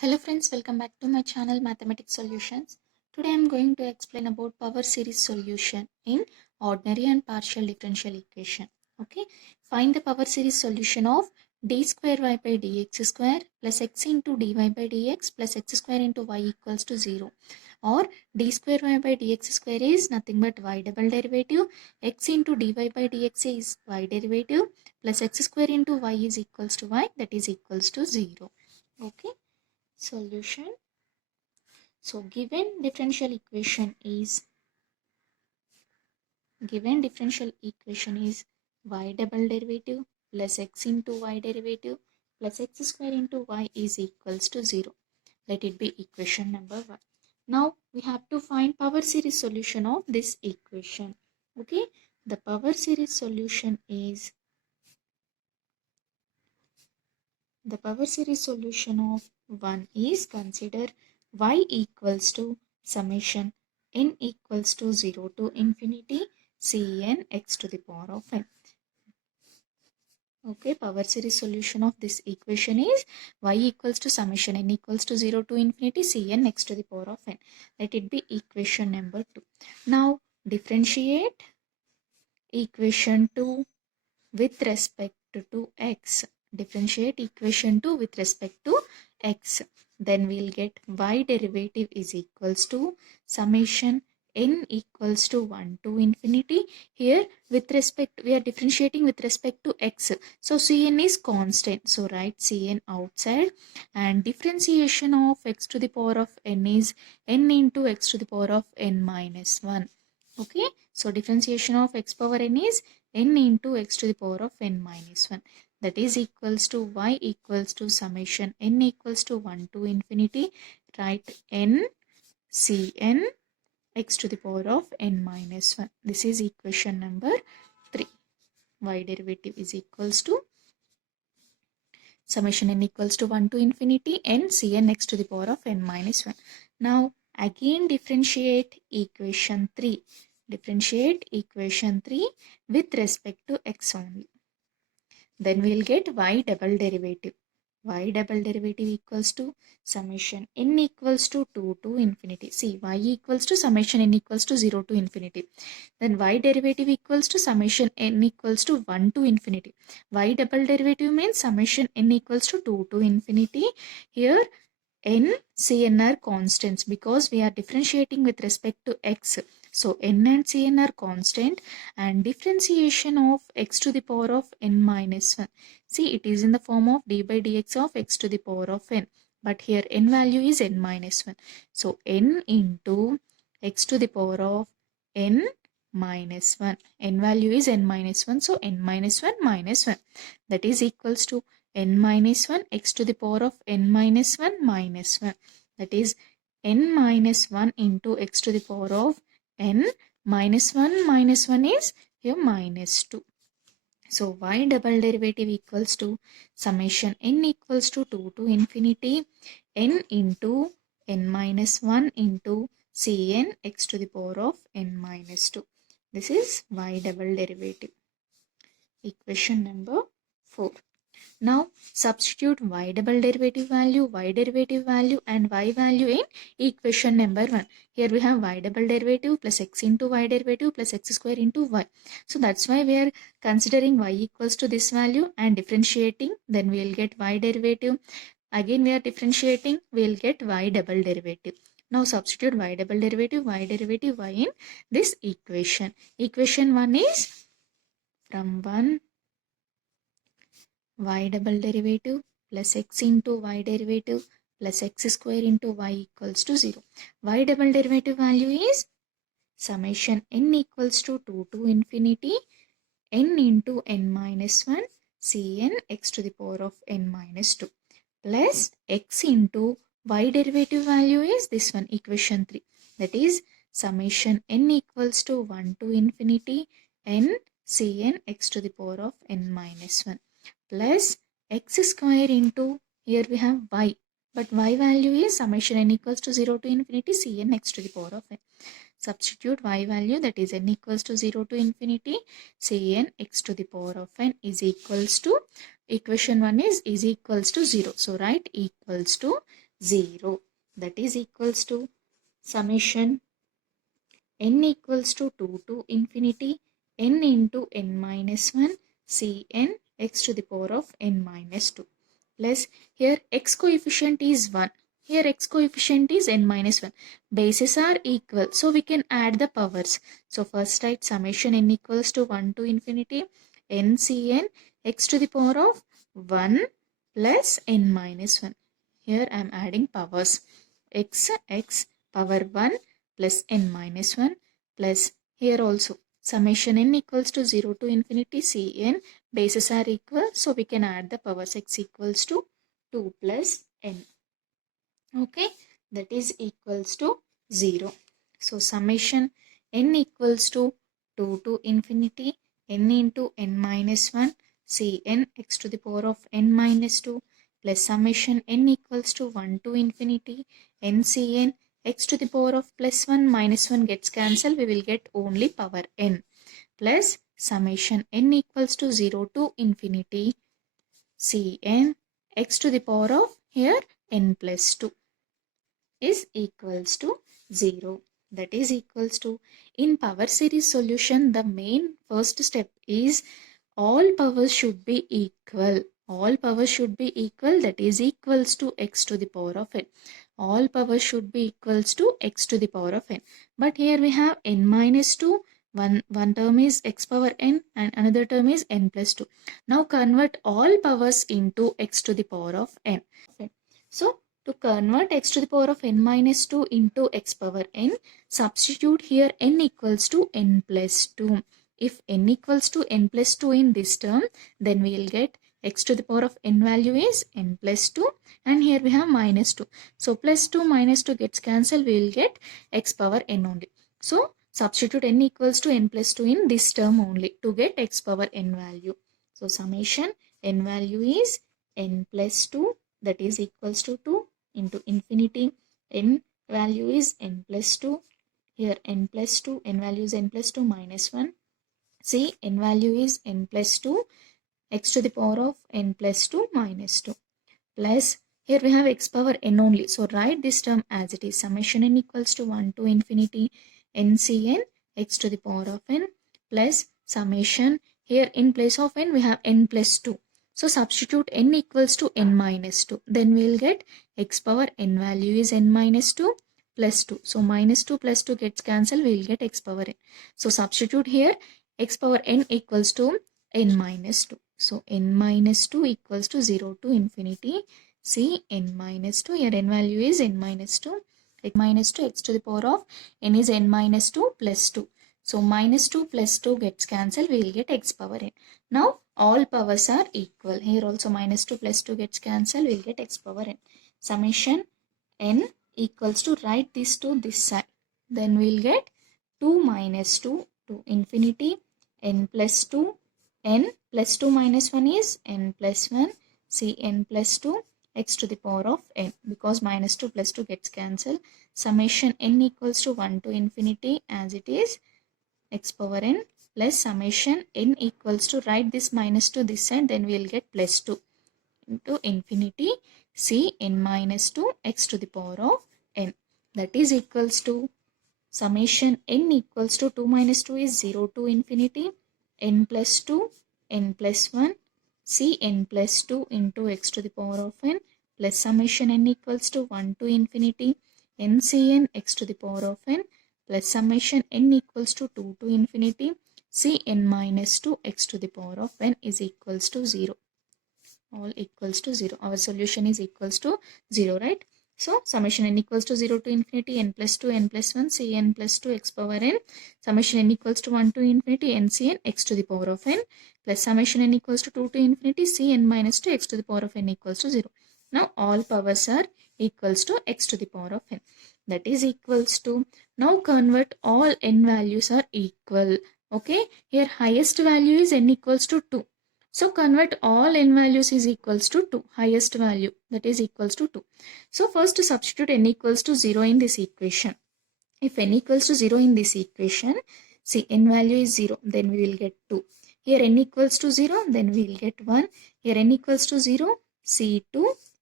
Hello friends, welcome back to my channel Mathematics Solutions. Today I am going to explain about power series solution in ordinary and partial differential equation. Okay, find the power series solution of d square y by dx square plus x into dy by dx plus x square into y equals to 0. Or d square y by dx square is nothing but y double derivative, x into dy by dx is y derivative plus x square into y is equals to y, that is equals to 0. Okay. Solution. So given differential equation is y double derivative plus x into y derivative plus x square into y is equals to 0. Let it be equation number 1. Now we have to find power series solution of this equation. Okay, the power series solution of 1 is consider y equals to summation n equals to 0 to infinity cn x to the power of n. Okay, power series solution of this equation is y equals to summation n equals to 0 to infinity cn x to the power of n. Let it be equation number 2. Now differentiate equation 2 with respect to x. Differentiate equation 2 with respect to x. Then we'll get y derivative is equals to summation n equals to 1 to infinity. Here with respect, we are differentiating with respect to x. So cn is constant. So write cn outside, and differentiation of x to the power of n is n into x to the power of n minus 1. Okay. So differentiation of x power n is n into x to the power of n minus 1. That is equals to y equals to summation n equals to 1 to infinity. Write n cn x to the power of n minus 1. This is equation number 3. Y derivative is equals to summation n equals to 1 to infinity n cn x to the power of n minus 1. Now again differentiate equation 3. Differentiate equation 3 with respect to x only. Then we'll get y double derivative. Y double derivative equals to summation n equals to 2 to infinity. See, y equals to summation n equals to 0 to infinity. Then y derivative equals to summation n equals to 1 to infinity. Y double derivative means summation n equals to 2 to infinity. Here n, cn are constants because we are differentiating with respect to x. So n and cn are constant, and differentiation of x to the power of n minus 1. See, it is in the form of d by dx of x to the power of n. But here n value is n minus 1. So n into x to the power of n minus 1. N value is n minus 1. So n minus 1 minus 1. That is equals to n minus 1 x to the power of n minus 1 minus 1. That is n minus 1 into x to the power of n minus 1 is here minus 2. So y double derivative equals to summation n equals to 2 to infinity n into n minus 1 into cn x to the power of n minus 2. This is y double derivative. Equation number 4. Now substitute y double derivative value, and y value in equation number 1. Here we have y double derivative plus x into y derivative plus x square into y. So that's why we are considering y equals to this value and differentiating. Then we will get y derivative. Again we are differentiating, we will get y double derivative. Now substitute y double derivative, y in this equation. Equation 1 is from 1 y double derivative plus x into y derivative plus x square into y equals to 0. Y double derivative value is summation n equals to 2 to infinity n into n minus 1 cn x to the power of n minus 2 plus x into y derivative value is this one, equation 3. That is summation n equals to 1 to infinity n cn x to the power of n minus 1 plus x square into, here we have y, but y value is summation n equals to 0 to infinity cn x to the power of n. Substitute y value, that is n equals to 0 to infinity cn x to the power of n is equals to, equation 1 is equals to 0. So write equals to 0. That is equals to summation n equals to 2 to infinity n into n minus 1 Cn x to the power of n minus 2 plus here x coefficient is 1. Here x coefficient is n minus 1. Bases are equal, so we can add the powers. So first write summation n equals to 1 to infinity n Cn x to the power of 1 plus n minus 1. Here I am adding powers. X power 1 plus n minus 1 plus here also summation n equals to 0 to infinity Cn. Bases are equal, so we can add the powers. X equals to 2 plus n. Okay, that is equals to 0. So summation n equals to 2 to infinity n into n minus 1 Cn x to the power of n minus 2 plus summation n equals to 1 to infinity n Cn x to the power of plus 1 minus 1 gets cancelled. We will get only power n plus summation n equals to 0 to infinity Cn x to the power of here n plus 2 is equals to 0. That is equals to, in power series solution, the main first step is all powers should be equal. All powers should be equal, that is equals to x to the power of n. All powers should be equals to x to the power of n. But here we have n minus 2. One term is x power n and another term is n plus 2. Now convert all powers into x to the power of n. So to convert x to the power of n minus 2 into x power n, substitute here n equals to n plus 2. If n equals to n plus 2 in this term, then we will get x to the power of n value is n plus 2 and here we have minus 2. So plus 2 minus 2 gets cancelled, we will get x power n only. So substitute n equals to n plus 2 in this term only to get x power n value. So summation n value is n plus 2, that is equals to 2 into infinity. N value is n plus 2. Here n plus 2, n value is n plus 2 minus 1. See, n value is n plus 2 x to the power of n plus 2 minus 2 plus here we have x power n only. So write this term as it is. Summation n equals to 1 to infinity n Cn x to the power of n plus summation here in place of n we have n plus 2. So substitute n equals to n minus 2. Then we will get x power n value is n minus 2 plus 2. So minus 2 plus 2 gets cancelled. We will get x power n. So substitute here x power n equals to n minus 2. So n minus 2 equals to 0 to infinity. See n minus 2. Here n value is n minus 2. X minus 2 x to the power of n is n minus 2 plus 2. So minus 2 plus 2 gets cancelled. We will get x power n. Now all powers are equal. Here also minus 2 plus 2 gets cancelled. We will get x power n. Summation n equals to, write this to this side. Then we will get 2 minus 2 to infinity n plus 2. N plus 2 minus 1 is n plus 1. See n plus 2 x to the power of n, because minus 2 plus 2 gets cancelled. Summation n equals to 1 to infinity as it is x power n plus summation n equals to, write this minus to this side, then we will get plus 2 into infinity C n minus 2 x to the power of n, that is equals to summation n equals to 2 minus 2 is 0 to infinity n plus 2 n plus 1 C n plus 2 into x to the power of n plus summation n equals to 1 to infinity n Cn x to the power of n plus summation n equals to 2 to infinity Cn minus 2 x to the power of n is equals to 0. All equals to 0. Our solution is equals to 0, right? So summation n equals to 0 to infinity n plus 2 n plus 1 Cn plus 2 x power n. Summation n equals to 1 to infinity n Cn x to the power of n plus summation n equals to 2 to infinity Cn minus 2 x to the power of n equals to 0. Now all powers are equals to x to the power of n. That is equals to, now convert all n values are equal. Okay, here highest value is n equals to 2. So convert all n values is equals to 2. Highest value, that is equals to 2. So first substitute n equals to 0 in this equation. If n equals to 0 in this equation, see n value is 0, then we will get 2. Here n equals to 0, then we will get 1. Here n equals to 0, see 2.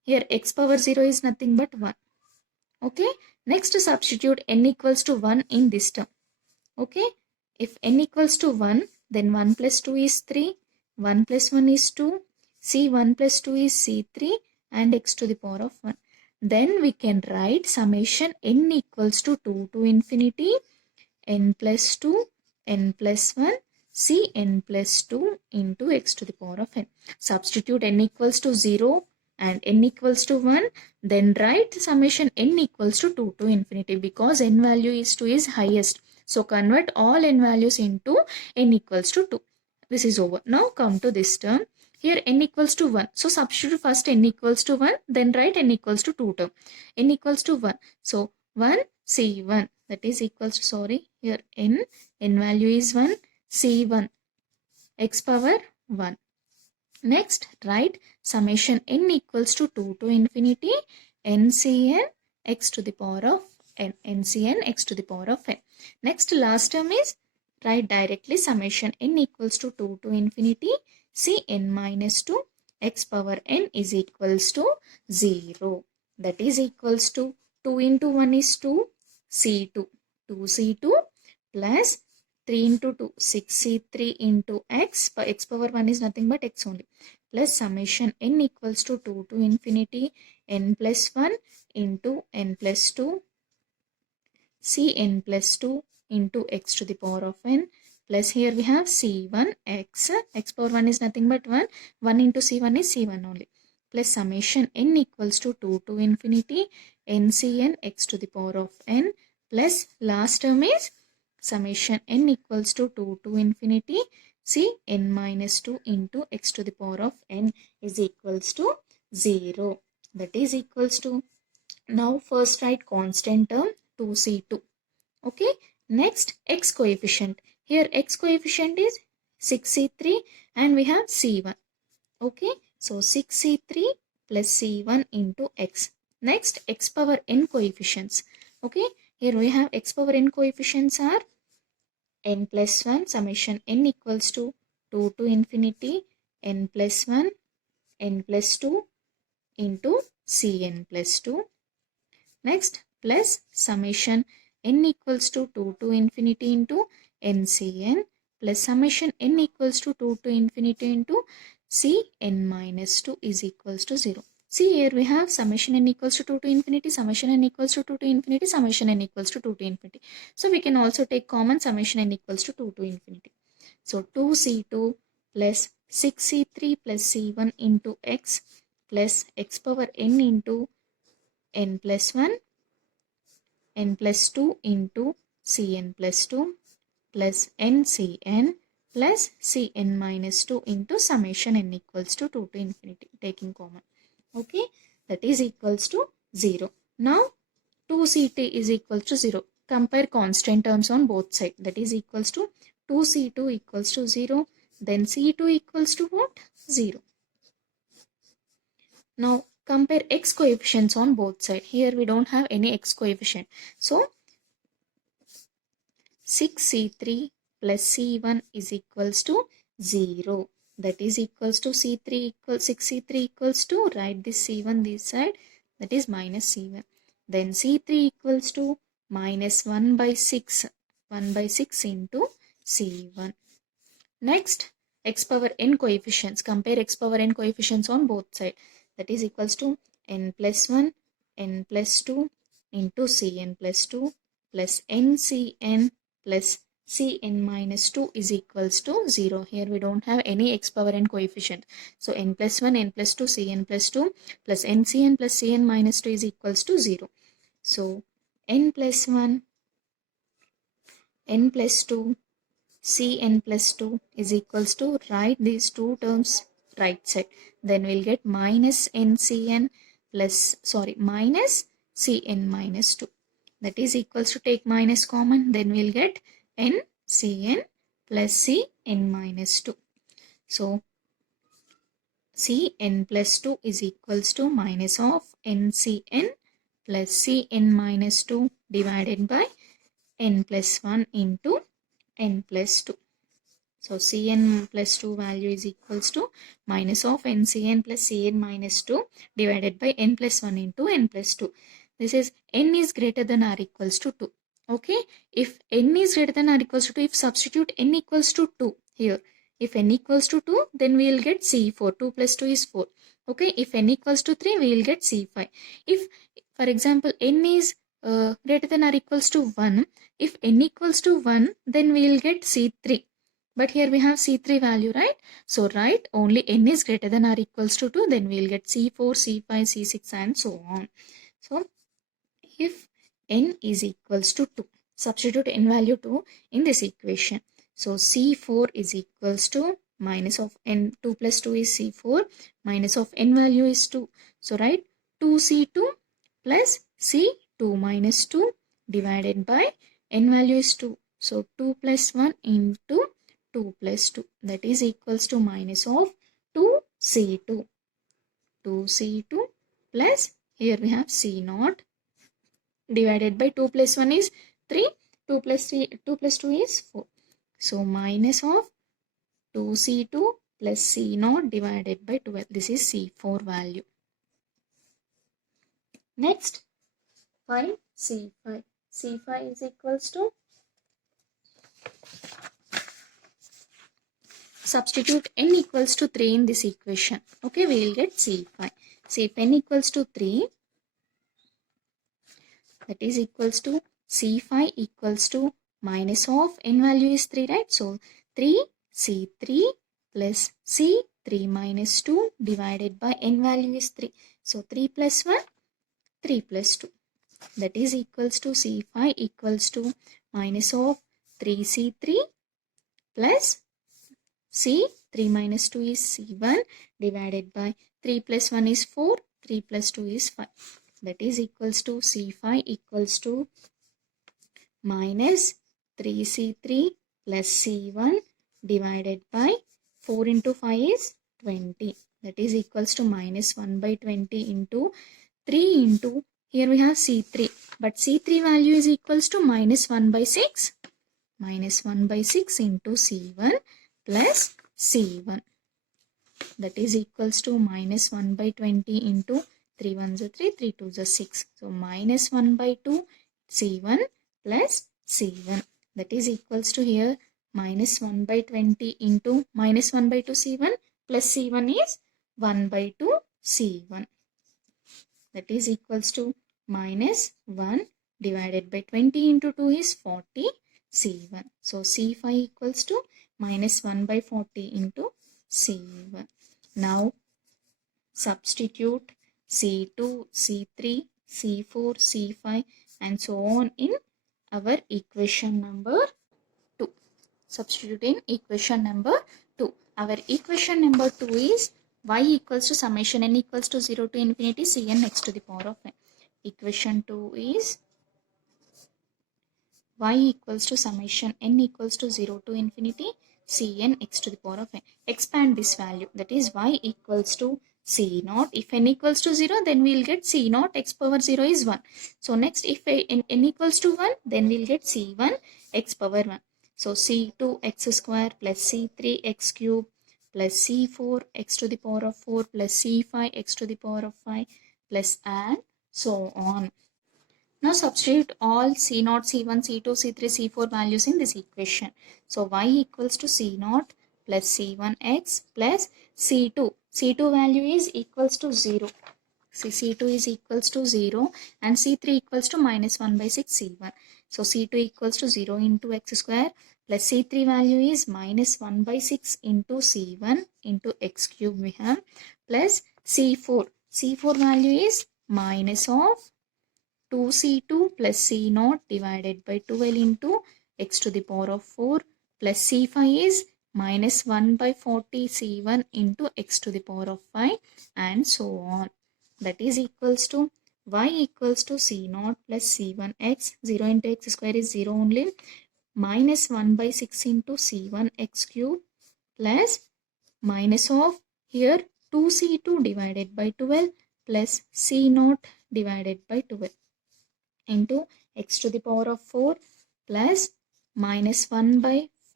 Here x power 0 is nothing but 1. Okay. Next substitute n equals to 1 in this term. Okay. If n equals to 1, then 1 plus 2 is 3. 1 plus 1 is 2. C1 plus 2 is C3 and x to the power of 1. Then we can write summation n equals to 2 to infinity n plus 2 n plus 1 Cn plus 2 into x to the power of n. Substitute n equals to 0 and n equals to 1. Then write summation n equals to 2 to infinity because n value is 2 is highest. So convert all n values into n equals to 2. This is over. Now come to this term. Here n equals to 1. So substitute first n equals to 1. Then write n equals to 2 term. N equals to 1. So 1 C1 that is equals to, here n value is 1, C1 x power 1. Next write summation n equals to 2 to infinity ncn x to the power of n, ncn x to the power of n. Next last term is write directly summation n equals to 2 to infinity cn minus 2 x power n is equals to 0. That is equals to 2 into 1 is 2 C2 2C2 plus 3 into 2 6C3 into x power 1 is nothing but x only plus summation n equals to 2 to infinity n plus 1 into n plus 2 Cn plus 2 into x to the power of n plus here we have C1 x power 1 is nothing but 1 into C1 is C1 only plus summation n equals to 2 to infinity ncn x to the power of n plus last term is summation n equals to 2 to infinity cn minus 2 into x to the power of n is equals to 0. That is equals to, now first write constant term 2c2. Okay. Next x coefficient. Here x coefficient is 6c3 and we have c1. Okay. So 6c3 plus c1 into x. Next x power n coefficients. Okay. Here we have x power n coefficients are n plus 1 summation n equals to 2 to infinity n plus 1 n plus 2 into cn plus 2. Next plus summation n equals to 2 to infinity into ncn plus summation n equals to 2 to infinity into cn minus 2 is equals to 0. See here we have summation n equals to 2 to infinity, summation n equals to 2 to infinity, summation n equals to 2 to infinity. So we can also take common summation n equals to 2 to infinity. So 2c2 plus 6c3 plus c1 into x plus x power n into n plus 1 n plus 2 into cn plus 2 plus ncn plus cn minus 2 into summation n equals to 2 to infinity taking common. Okay, that is equals to 0. Now 2ct is equal to 0. Compare constant terms on both sides. That is equals to 2c2 equals to 0. Then c2 equals to what? 0. Now compare x coefficients on both sides. Here we don't have any x coefficient. So 6c3 plus c1 is equals to 0. That is equals to c3 equals 6c3 equals to, write this c1 this side, that is minus c1. Then c3 equals to minus 1 by 6 into c1. Next x power n coefficients. Compare x power n coefficients on both sides. That is equals to n plus 1 n plus 2 into cn plus 2 plus ncn plus cn minus 2 is equals to 0. Here we don't have any x power n coefficient. So n plus 1 n plus 2 cn plus 2 plus ncn plus cn minus 2 is equals to 0. So n plus 1 n plus 2 cn plus 2 is equals to, write these two terms right side. Then we'll get minus ncn plus, minus cn minus 2. That is equals to, take minus common. Then we'll get ncn plus cn minus 2. So cn plus 2 is equals to minus of ncn plus cn minus 2 divided by n plus 1 into n plus 2. So Cn plus 2 value is equals to minus of NCn plus Cn minus 2 divided by n plus 1 into n plus 2. This is n is greater than or equals to 2. Okay, if n is greater than or equals to 2, if substitute n equals to 2 here, if n equals to 2, then we will get C4. 2 plus 2 is 4. Okay, if n equals to 3, we will get C5. If, for example, n is greater than or equals to 1, if n equals to 1, then we will get C3. But here we have C3 value, right? So write only n is greater than or equals to 2, then we will get C4, C5, C6 and so on. So if n is equals to 2, substitute n value 2 in this equation. So C4 is equals to minus of n, 2 plus 2 is C4, minus of n value is 2. So write 2C2 plus C2 minus 2 divided by n value is 2. So 2 plus 1 into 2 plus 2, that is equals to minus of 2C2. 2C2 plus, here we have C0 divided by 2 plus 1 is 3, 2 plus 3, 2 plus 2 is 4. So minus of 2C2 plus C0 divided by 12. This is C4 value. Next, find C5. C5 is equals to, substitute n equals to 3 in this equation. Okay, we will get C5. So if n equals to 3, that is equals to C5 equals to minus of n value is 3, right? So 3 C3 plus C3 minus 2 divided by n value is 3. So 3 plus 1, 3 plus 2. That is equals to C5 equals to minus of 3C3 plus C3 minus 2 is C1 divided by 3 plus 1 is 4, 3 plus 2 is 5. That is equals to C5 equals to minus 3C3 plus C1 divided by 4 into 5 is 20. That is equals to minus 1 by 20 into 3 into, here we have C3. But C3 value is equals to minus 1 by 6. Minus 1 by 6 into C1 plus C1. That is equals to minus 1 by 20 into 3 ones are 3, 3 twos are 6. So minus 1 by 2 C1 plus C1. That is equals to here minus 1 by 20 into minus 1 by 2 C1 plus C1 is 1 by 2 C1. That is equals to minus 1 divided by 20 into 2 is 40 C1. So C5 equals to minus 1 by 40 into C1. Now substitute C2, C3, C4, C5 and so on in our equation number 2. Substitute in equation number 2. Our equation number 2 is y equals to summation n equals to 0 to infinity Cn x to the power of n. Equation 2 is y equals to summation n equals to 0 to infinity Cn x to the power of n. Expand this value, that is y equals to C0. If n equals to 0, then we will get C0 x power 0 is 1. So next, if n equals to 1, then we will get C1 x power 1. So C2 x square plus C3 x cube plus C4 x to the power of 4 plus C5 x to the power of 5 plus and so on. Now substitute all C0, C1, C2, C3, C4 values in this equation. So y equals to C0 plus C1x plus C2. C2 value is equals to 0. C2 is equals to 0 and C3 equals to minus 1 by 6 C1. So C2 equals to 0 into x square plus C3 value is minus 1 by 6 into C1 into x cube we have plus C4. C4 value is minus of 2C2 plus C0 divided by 12 into x to the power of 4 plus C5 is minus 1 by 40 C1 into x to the power of 5 and so on. That is equals to y equals to C0 plus C1x, 0 into x square is 0 only, minus 1 by 6 into C1 x cube plus minus of here 2C2 divided by 12 plus C0 divided by 12 into x to the power of 4 plus minus 1 by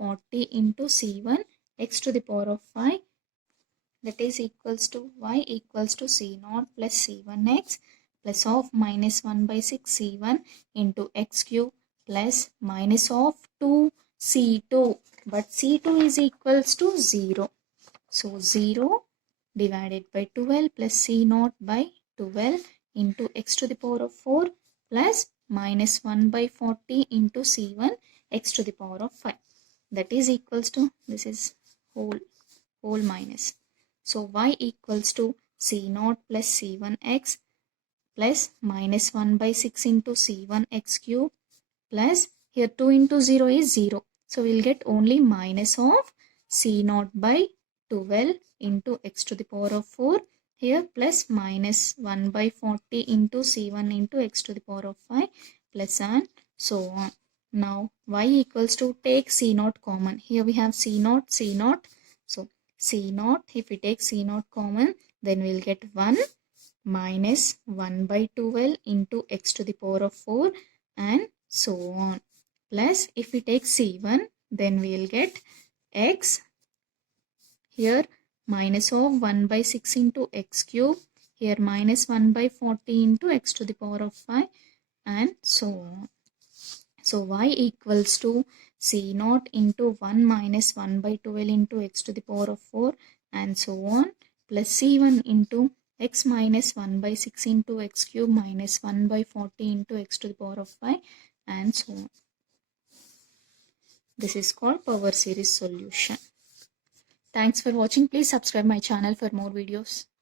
40 into c1 x to the power of 5, that is equals to y equals to c0 plus c1x plus of minus 1 by 6 c1 into x cube plus minus of 2 c2, but c2 is equals to 0. So 0 divided by 12 plus c0 by 12 into x to the power of 4 plus minus 1 by 40 into c1 x to the power of 5. That is equals to, this is whole minus. So y equals to c0 plus c1x plus minus 1 by 6 into c1 x cube plus here 2 into 0 is 0. So we'll get only minus of c0 by 12 into x to the power of 4 here plus minus 1 by 40 into c1 into x to the power of 5 plus and so on. Now y equals to, take c0 common. Here we have c0, c0. So c0, if we take c0 common, then we'll get 1 minus 1 by 12 into x to the power of 4 and so on. Plus if we take c1, then we will get x here minus of 1 by 6 into x cube, here minus 1 by 40 into x to the power of 5 and so on. So y equals to c0 into 1 minus 1 by 12 into x to the power of 4 and so on, plus c1 into x minus 1 by 6 into x cube minus 1 by 40 into x to the power of 5 and so on. This is called power series solution. Thanks for watching. Please subscribe my channel for more videos.